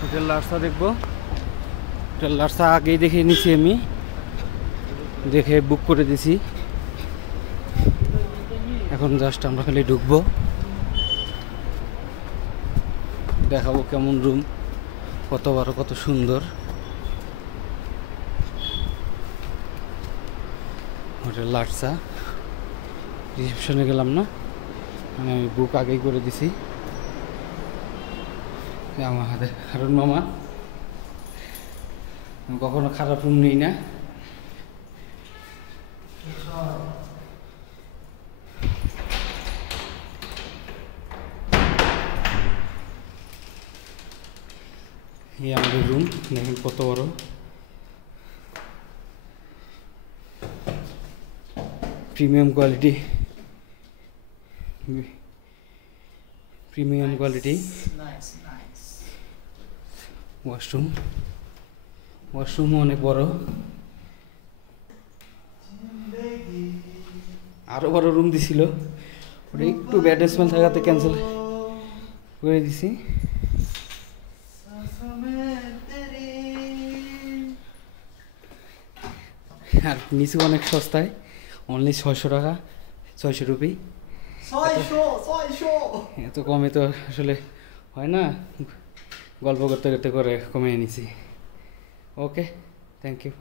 Hotel লার্সা দেখবো। Hotel লার্সা আগেই দেখে নিছি, আমি দেখে বুক করে দিছি। এখন জাস্ট আমরা খালি ঢুকবো, দেখাবো কেমন রুম, কত বড়, কত সুন্দর। হোটেল লার্সা রিসেপশনে গেলাম না, মানে আমি বুক আগেই করে দিছি। আমার হাতে হারুন মামা, কখনো খারাপ রুম নেই না। এই আমাদের রুম, দেখেন কত বড়। Premium quality, premium quality. Washroom, ওয়াশরুমও অনেক বড়। আরও বড় রুম দিছিল, ওটা একটু ব্যাড স্মেল থাকাতে ক্যান্সেল করে দিছি। আর নিচে অনেক সস্তায়, অনলি 600 টাকা, 600 রুপি। এত কমে তো আসলে হয় না, গল্প করতে করতে করে কমিয়ে নিছি। ওকে, থ্যাংক ইউ।